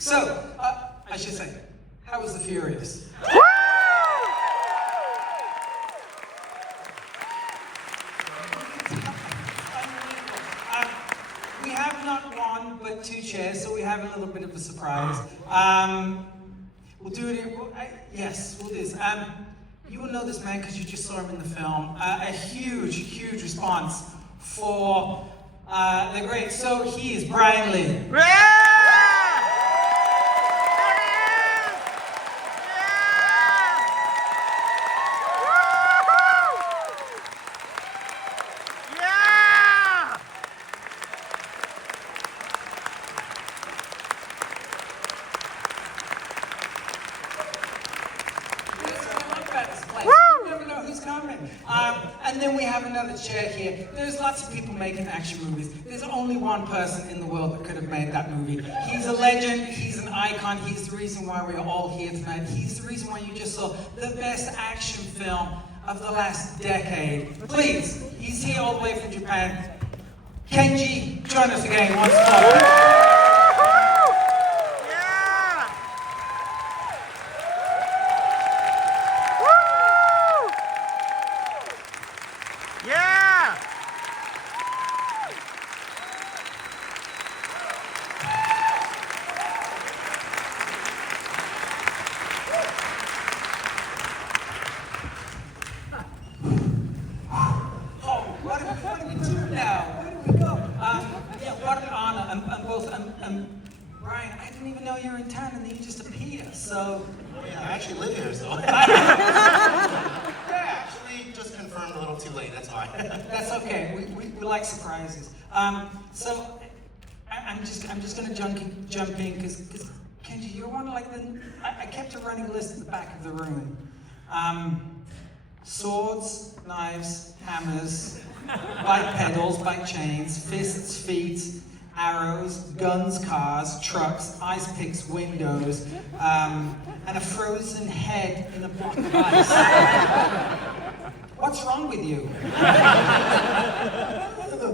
So, I should say, how was the Furious? We have not one, but 2 chairs, so we have a little bit of a surprise. We'll do it. Yes, we'll do this. You will know this man because you just saw him in the film. A huge, huge response for the great. So he is Brian Lee. And then we have another chair here. There's lots of people making action movies. There's only one person in the world that could have made that movie. He's a legend, he's an icon, he's the reason why we're all here tonight. He's the reason why you just saw the best action film of the last decade. Please, he's here all the way from Japan. Kenji, join us again once more. Brian, I didn't even know you were in town and then you just appear, so... Yeah, I actually live here, so... Yeah, actually just confirmed a little too late, that's why. That's okay, we like surprises. So, I'm just gonna jump in, because Kenji, you're one of like the... I kept a running list at the back of the room. Swords, knives, hammers, bike pedals, bike chains, fists, feet, arrows, guns, cars, trucks, ice picks, windows, and a frozen head in a block of ice. What's wrong with you?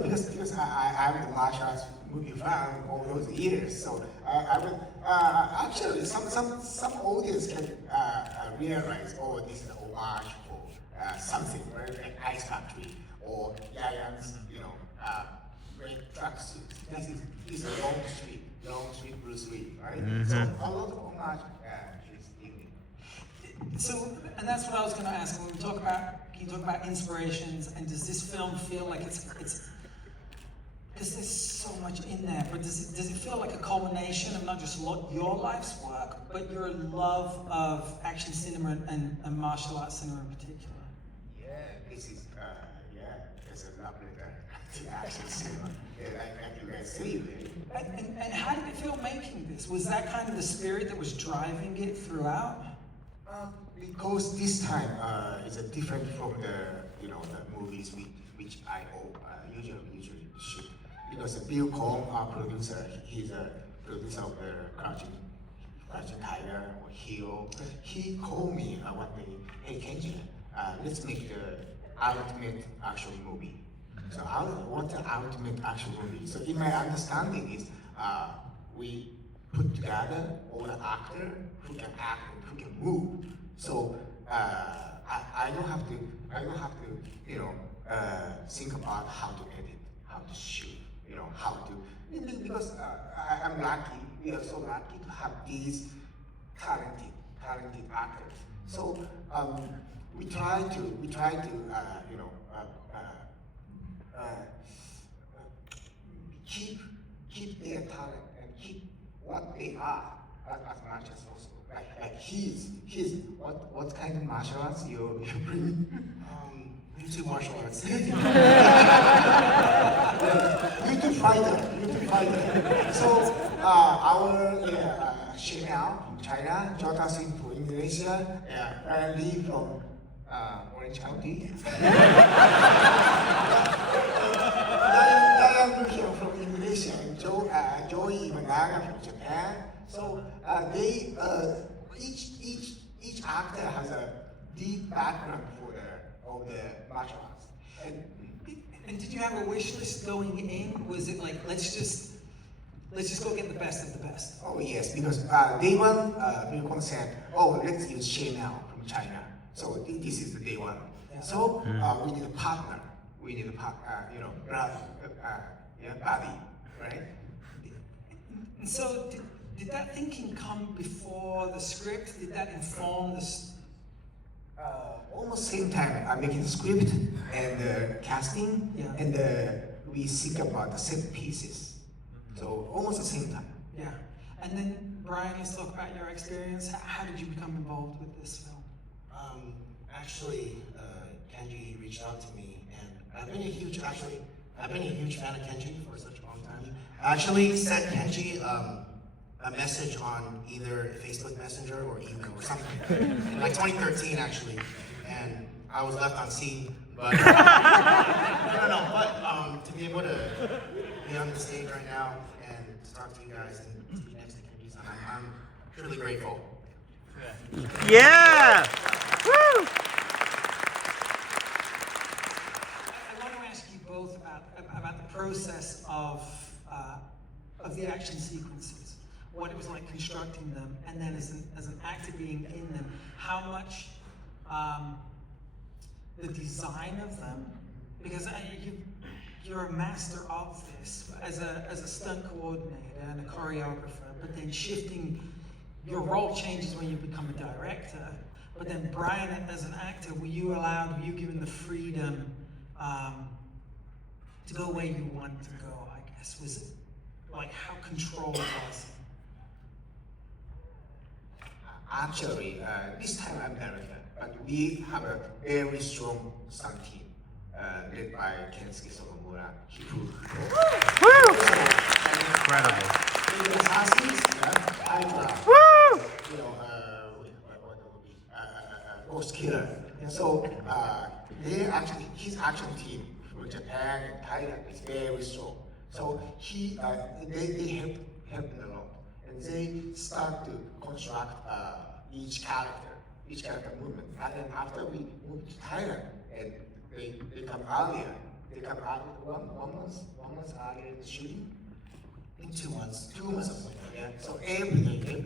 Because I was a martial arts movie fan all those years, so actually some audience can realize, oh, this is an homage for something, right? Like Ice Factory or Yayan's, great tracksuit. This is a long street Bruce Lee, right? Mm-hmm. So a lot of homage is unique. So, and that's what I was going to ask. When we talk about, can you talk about inspirations, and does this film feel like it's because there's so much in there, but does it feel like a culmination of not just your life's work, but your love of action cinema and martial arts cinema in particular? Yeah, this is, it's a lovely action cinema. I can see it. And how did it feel making this? Was that kind of the spirit that was driving it throughout? Because this time is different from the movies which I usually shoot. Because Bill Kong, our producer, he's a producer of the Crouching Tiger or Hero. He called me one day, hey Kenji, let's make the ultimate action movie. So what's an ultimate action movie? So in my understanding is we put together all the actors who can act and who can move. So I don't have to think about how to edit, how to shoot, how to, because I'm lucky, we are so lucky to have these talented actors. So we try to keep their talent and keep what they are as much as possible. Like he's what kind of martial arts you bring? YouTube martial arts. YouTube fighter. So our Chanel from China, Jota Singh from Indonesia, and Lee from Orange County. Diane from Indonesia, and Joey Managa from Japan. So they each actor has a deep background for the martial arts. And did you have a wish list going in? Was it like, let's just let's just go get the best of the best. Oh yes, because day one, Milcom said, oh, let's use Chanel from China. So this is the day one. Yeah. So we need a partner. We need a partner, brother, buddy, right? And so, did that thinking come before the script? Did that inform the? Almost same time, I'm making the script and the casting, Yeah. and we think about the set pieces. So almost the same time. Yeah. And then, Brian, let's talk about your experience. How did you become involved with this film? Actually, Kenji reached out to me, and I've been a huge fan of Kenji for such a long time. I actually sent Kenji a message on either Facebook Messenger or email or something in like 2013 actually, and I was left on scene. But but to be able to be on the stage right now and to talk to you guys and to be next to Kenji, I'm truly grateful. Yeah! Woo! I want to ask you both about the process of the action sequences, what it was like constructing them, and then as an actor being in them, how much the design of them, because you're a master of this as a stunt coordinator and a choreographer, but then shifting, your role changes when you become a director. But then Brian, as an actor, were you given the freedom to go where you wanted to go, I guess? Was it like, how controlled was it? Actually, this time I'm director, but we have a very strong stunt team led by Kensuke Sonomura. Incredible. Ghost Killer. So his action team from Japan and Thailand is very strong. So they helped me a lot, and they start to construct each character movement. And then after we moved to Thailand, and they come earlier. They come earlier, one month earlier in the shooting. In 2 months. 2 months. Yeah. So every day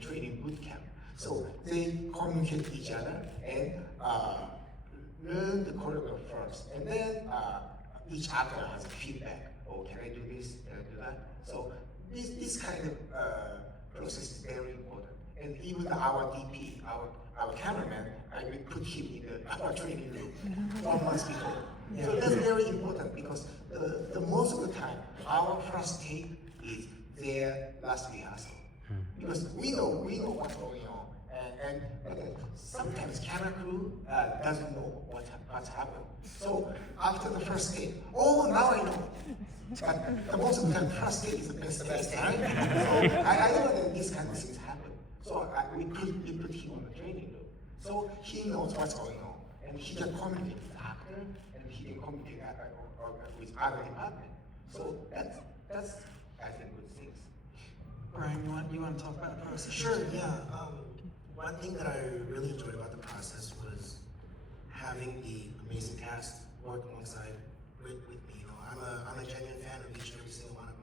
training boot camp. So they communicate each other and learn the choreography first, and then each actor has a feedback. Oh, can I do this? Can I do that? So this kind of process is very important. And even our DP, our cameraman, we put him in our training room 1 month before. Yeah. So that's very important, because the most of the time our first take is their last rehearsal, because we know what's going on, and sometimes camera crew doesn't know what's happened. So after the first take, oh, now I know. But the most of the time, first take is the best take, right? So I know that these kind of things happen. So we put him on the training room, so he knows what's going on, and he can communicate with the actor, and he can communicate with other department. So that's I think good things. Brian, you want to talk about the process? Sure, yeah. One thing that I really enjoyed about the process was having the amazing cast work alongside with me. You know, I'm a genuine fan of each and every single one of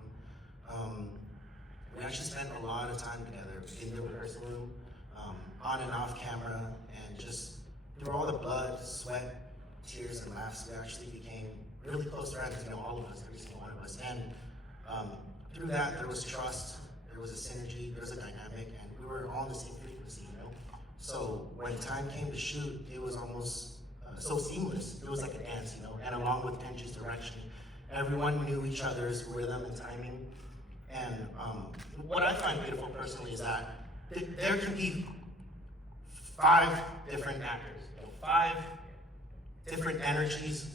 them. We actually spent a lot of time together in the rehearsal room, on and off camera, and just through all the blood, sweat, tears, and laughs, we actually became really close friends. You know, all of us, every single one of us, and through that there was trust, there was a synergy, there was a dynamic, and we were all on the same frequency. You know, so when time came to shoot, it was almost so seamless. It was like a dance, you know, and along with Kenji's direction, everyone knew each other's rhythm and timing. And what I find beautiful personally is that there can be 5 different actors, you know, 5 different energies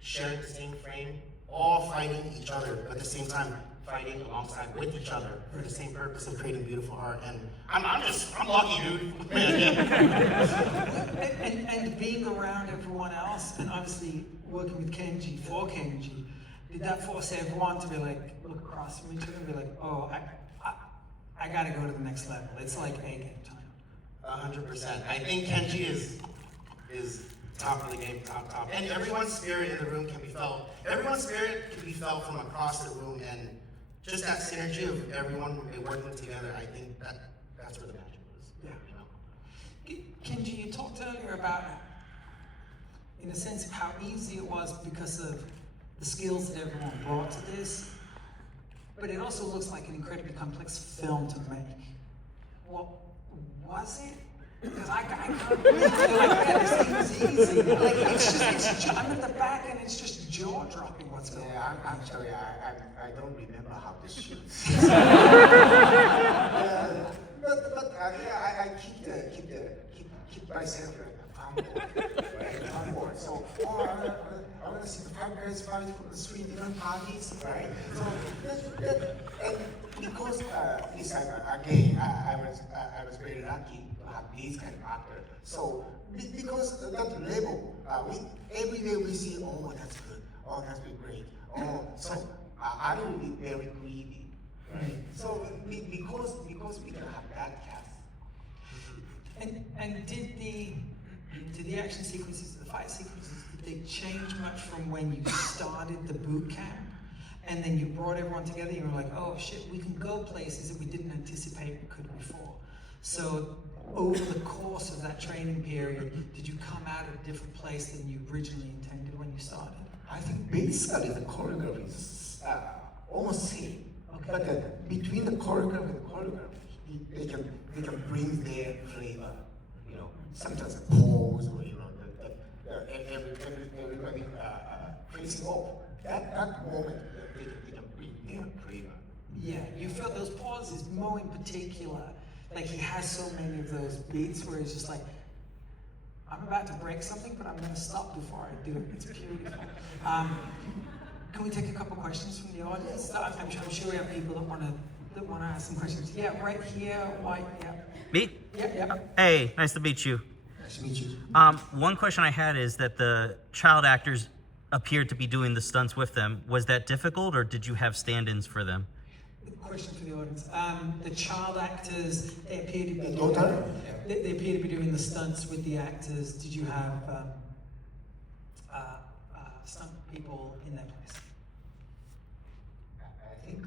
sharing the same frame, all fighting each other, but at the same time fighting alongside with each other for the same purpose of creating beautiful art. And I'm lucky, dude. and being around everyone else, and obviously working with Kenji for Kenji, did that force everyone to be like, look across from each other and be like, oh, I gotta go to the next level. It's like A game time. 100%. I think Kenji is top of the game, top. And everyone's spirit in the room can be felt. Everyone's spirit can be felt from across the room, and just that synergy of everyone working together, I think that's where the magic was. Yeah. You know? Kenji, you talked earlier about, in a sense, how easy it was because of the skills that everyone brought to this, but it also looks like an incredibly complex film to make. Well, was it? Because I can't believe it like that. It seems easy. Like I'm in the back and it's just jaw dropping what's going on. Yeah, actually, I don't remember how this shoots. I keep myself on board. So, I want to see the five guys fight for the three different parties, right? So, and because this time again, I was very lucky to have these kind of actor. So, because that level, every day we see, oh, that's good, oh, that's been great, oh, so I will be very greedy, right? So, because we can have that cast. And did the action sequences, the fight sequences, did they change much from when you started the boot camp? And then you brought everyone together, you were like, oh shit, we can go places that we didn't anticipate we could before. So over the course of that training period, did you come out at a different place than you originally intended when you started? I think basically the choreography is almost same. Okay. But between the choreography and the choreography, they can bring their flavor. You know, sometimes a pose or everybody facing off. That moment, they can bring their flavor. Yeah, you felt those pauses, Mo in particular, like he has so many of those beats where he's just like, I'm about to break something, but I'm going to stop before I do it. It's beautiful. Can we take a couple questions from the audience? I'm sure we have people that want to ask some questions. Yeah, right here, white, yeah. Me? Yeah. Hey, nice to meet you. Nice to meet you. One question I had is that the child actors appeared to be doing the stunts with them. Was that difficult, or did you have stand-ins for them? Question for the audience. The child actors, they appear to be they appear to be doing the stunts with the actors. Did you have stunt people in that place? I think,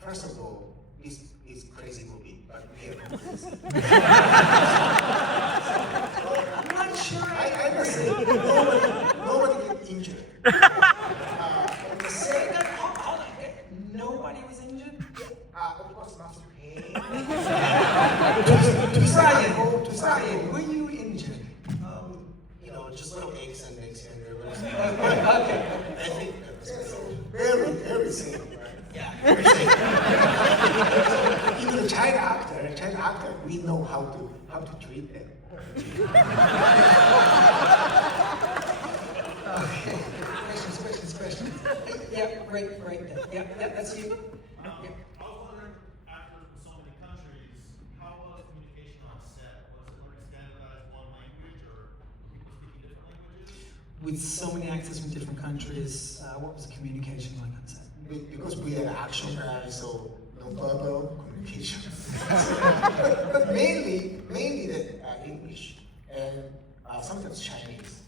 first of all, this is crazy movie, but we are I'm not sure. I must say, nobody get injured. Say that. Hold on. Nobody was injured. Of course, Master Payne. Brian, were you injured? You know, just little aches and nicks here and there. Okay. I think Very simple. yeah, very safe. Even the child actor, we know how to treat them. Okay. Questions. Yeah, right there. Yeah, that's you. I was wondering, after so many countries, how was communication on set? Was it learning standardized one language, or people speaking different languages? With so many actors from different countries, what was the communication like on set? Because we are action guys, so no verbal communication. but mainly the English and sometimes Chinese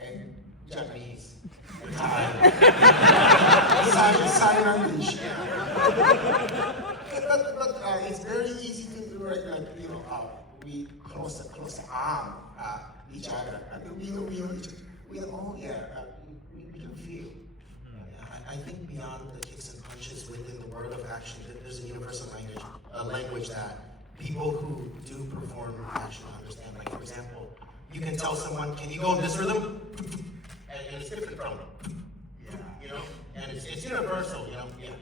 and Japanese and Thai. Sign language. But it's very easy to do it, like, you know, we close the arm each other, and we know each other. We are all, we can feel. I think beyond the kicks and punches within the world of action, there's a universal language, a language that people who do perform action understand. Like, for example, you can tell someone, can you go in this rhythm? And it's different from, you know? And it's universal, you know? Yeah.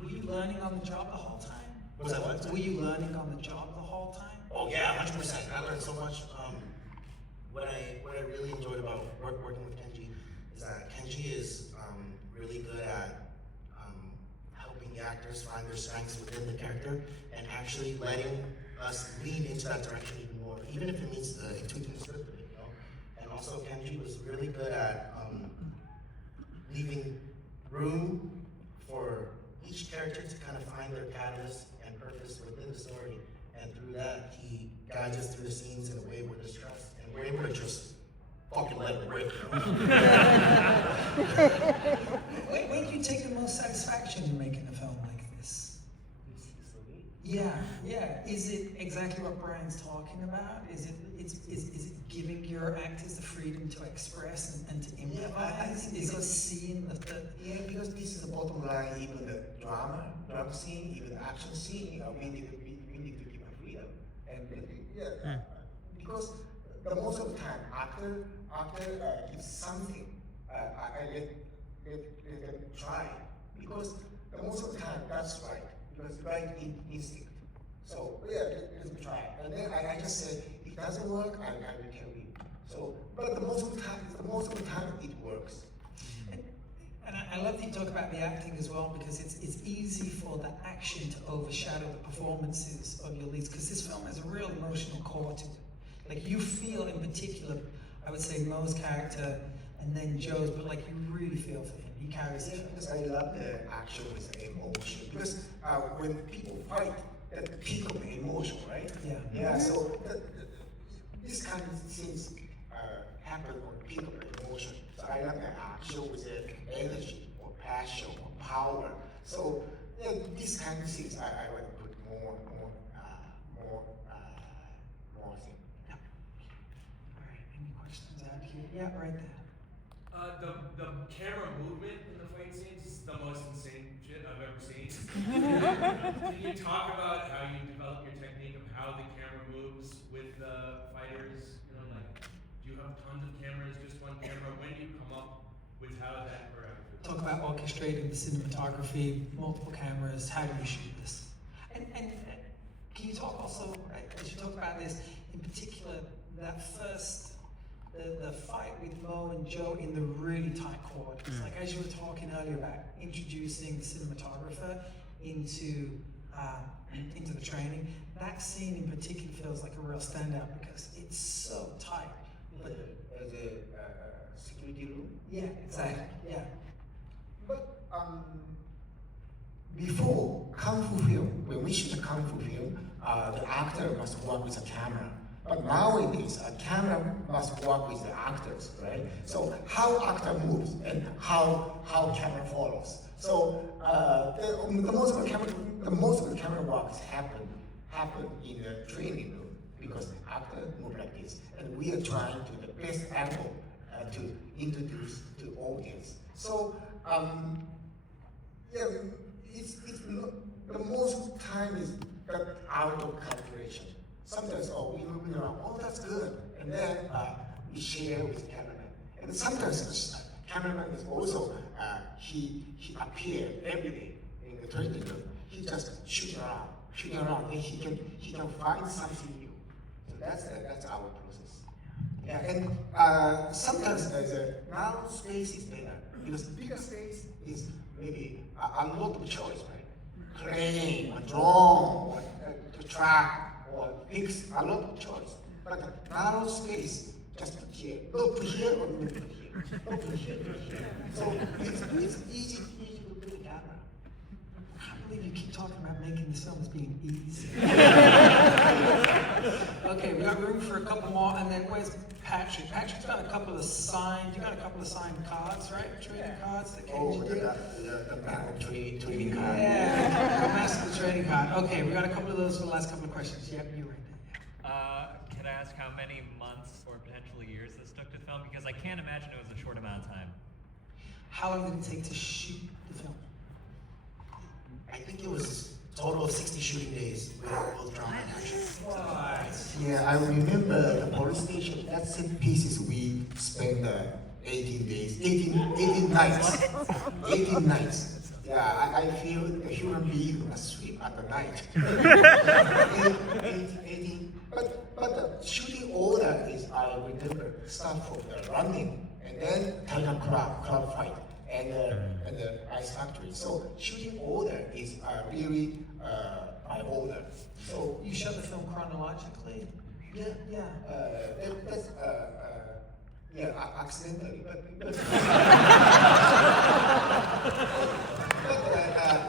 Were you learning on the job the whole time? Was that what? Were you learning on the job the whole time? Oh yeah, 100%. I learned so much. What I really enjoyed about working with Kenji is that Kenji is really good at helping the actors find their strengths within the character and actually letting us lean into that direction even more, even if it means tweaking the script a bit, you know. And also Kenji was really good at leaving room for each character to kind of find their catalyst and purpose within the story. And through that, he guides us through the scenes in a way where there's trust, and we're able to just fucking let it rip. Where do you take the most satisfaction in making a film like this? Yeah. Is it exactly what Brian's talking about? Is it giving your actors the freedom to express and to improvise? Is it seeing the Yeah, because this is the bottom line. Even the drama scene, even the action scene, we need to give them freedom. And because the most of the time, actor gives something. I let them try, because the most of the time that's right, because right instinct. So let them try, and then I just say if it doesn't work, I will tell you. So, but the most of the time it works. And I love that you talk about the acting as well, because it's easy for the action to overshadow the performances of your leads, because this film has a real emotional core to it. Like you feel in particular, I would say Mo's character and then Joe's, but like you really feel for him. He carries it. Because I love the action with the emotion. Because when people fight, that peak of the emotion, right? Yeah. So this kind of things happen on peak of the emotion. So I love the action with the energy or passion or power. So these kind of things I want to put more thing. Yeah. All right. Any questions out here? Yeah, right there. The camera movement in the fight scenes is the most insane shit I've ever seen. Can you talk about how you develop your technique of how the camera moves with the fighters? You know, like, do you have tons of cameras, just one camera? When do you come up with how that choreography? Talk about orchestrating the cinematography, multiple cameras. How do you shoot this? And can you talk also, right, as you talk about this, in particular, that first. The fight with Mo and Joe in the really tight quarters. Like as you were talking earlier about introducing the cinematographer into the training, that scene in particular feels like a real standout because it's so tight. But The security room. yeah, exactly. Yeah. But before Kung Fu film, when we shoot a Kung Fu film, the actor must work with a camera. But nowadays, a camera must work with the actors, right? So how actor moves and how camera follows. So the most of the camera works happen in the training room because actors move like this, and we are trying to the best angle to introduce to audience. So it's the most time is out of calculation. Sometimes, we moving around, that's good. And then we share with the cameraman. And sometimes cameraman is also, he appear every day in the training room. He just shoot around, and he can find something new. So that's our process. Yeah, and sometimes the narrow space is better because bigger space is maybe a lot of choice, right? Crane, or drone, or to track. Or fix a lot of choice. But narrow space, just put here. Don't put here or don't put here. Don't put here, put here. So it's easy to put the camera. I can't believe you keep talking about making this film as being easy. Okay, we got room for a couple more, and then where's Patrick? Patrick's got a couple of signed cards, right? Trading cards that Kenji did. The back of trading card. Yeah, the master trading card. Okay, we got a couple of those for the last couple of questions. Yep, you right there. Can I ask how many months or potentially years this took to film? Because I can't imagine it was a short amount of time. How long did it take to shoot the film? I think it was a total of 60 shooting days with both drama and action. Yeah, I remember the police station. That's the pieces we spent 18 nights. 18 nights. Yeah, I feel a human being asleep at the night. 18. But the shooting order is, I remember, start from the running and then Tiger Crab fight and the ice factory. So shooting order is really by order. So You shot the film chronologically? yeah, that's accidentally, but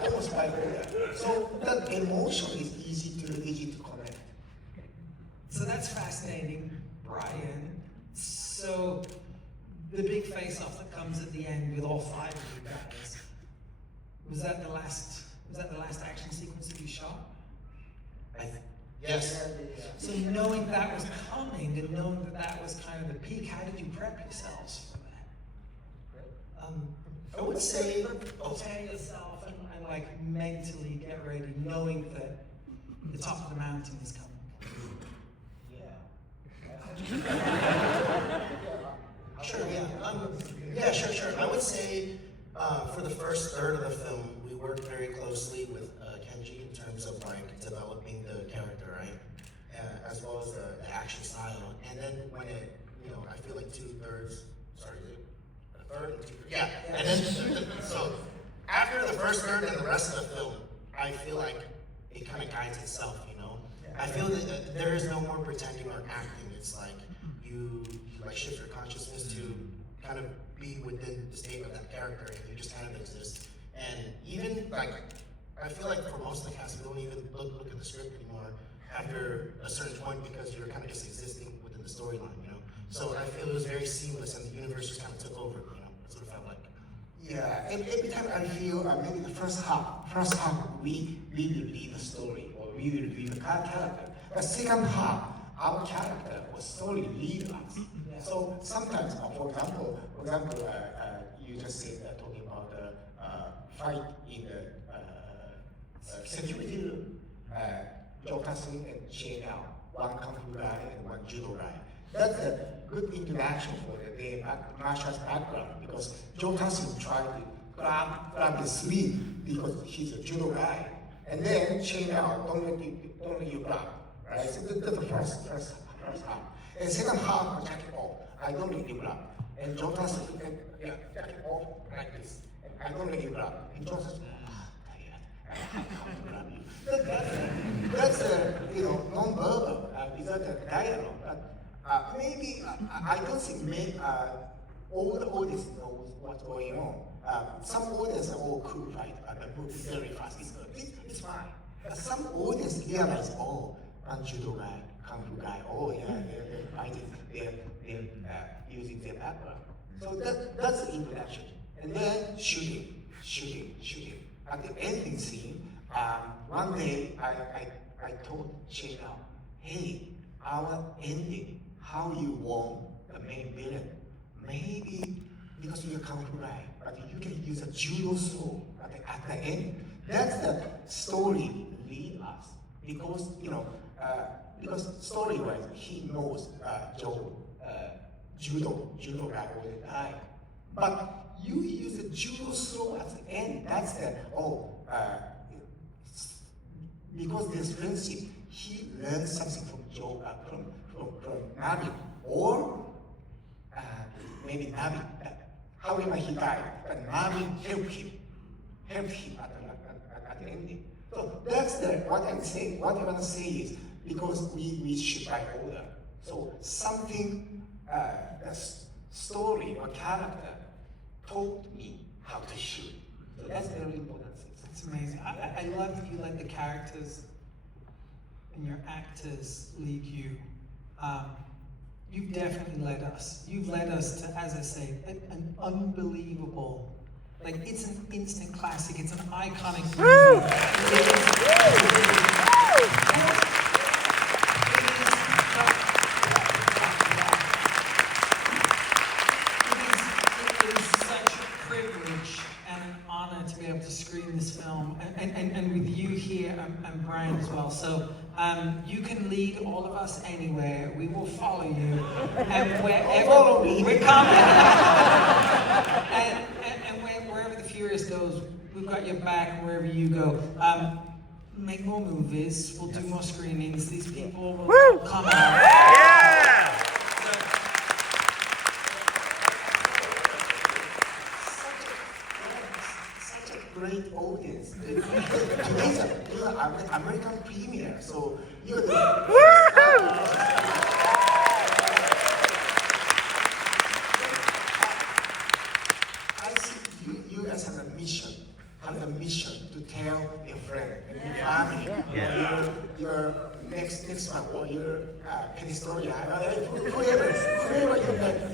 almost by order. So that emotion is easy to connect. So that's fascinating, Brian. So the big face-off that comes at the end with all 5 of you guys, was that the last action sequence that you shot? Yes. So knowing that was coming and knowing that that was kind of the peak, how did you prep yourselves for that? I would say, Prepare yourself and like mentally get ready, knowing that the top of the mountain is coming. Sure, yeah. Sure. I would say for the first third of the film, we worked very closely with Kenji in terms of like developing the character, right? As well as the action style. And then when it, I feel like a third and 2/3. Yeah. And then, so after the first third and the rest of the film, I feel like it kind of guides itself, I feel that there is no more pretending or acting. It's like you like shift your consciousness to kind of be within the state of that character, and you just kind of exist. And even like, I feel like for most of the cast, we don't even look at the script anymore after a certain point because you're kind of just existing within the storyline, So I feel it was very seamless, and the universe just kind of took over, That's what it felt like. Yeah, every time I feel maybe the first half we will lead the story or we will lead the character. The second half, our character will slowly lead us. So sometimes, for example, you just said talking about the fight in the security room. Joe Tassin and Shane Al, one kung fu guy and one judo guy. That's a good interaction for the martial arts background because Joe Tassin tried to grab the sleeve because he's a judo guy. And then Shane Al, don't let you grab, right? So that's the first half. And second half, jacket off. I don't let you grab. And Joe Tassin, jacket off like this. And I don't let you grab. And Joe Tassin, tired. I can't grab you. That's non-verbal, without a dialogue. But maybe I don't think all the audience knows what's going on. Some audience are all cool, right? The movie very fast. It's fine. But some audience realize, one judo guy, kung fu guy. They're fighting. They're using their background. So that's the introduction. And then shooting. At the ending scene, one day I told Shane, hey, our ending, how you won the main villain, maybe because you're a kung fu guy, but you can use a judo throw at the end. That's the story lead us because because story-wise he knows Joe judo guy will die, but you use a judo throw at the end. That's the because there's friendship. He learned something from Joe from Navi, or maybe Navi. However he died, but Navi helped him at the ending. So that's what I'm saying. What I want to say is because we shoot by order. So something, a story or character taught me how to shoot. So that's very important. It's amazing. I love that you let the characters and your actors lead you. You've definitely led us. You've led us to, as I say, an unbelievable, like it's an instant classic. It's an iconic movie. It is such a privilege and an honor to be able to screen this film, and with you here and Brian as well. So you can lead all of us anywhere. We will follow you, and wherever we're coming, and wherever the Furious goes, we've got your back. Wherever you go, make more movies. We'll do more screenings. These people will come out. Yeah! Such a great audience. Today's American premiere, so you're the I think you guys have a mission to tell your friends together. And your family, your next one, or your historian, whoever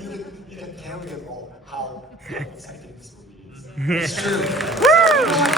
you can tell them all how exciting this movie is. It's true.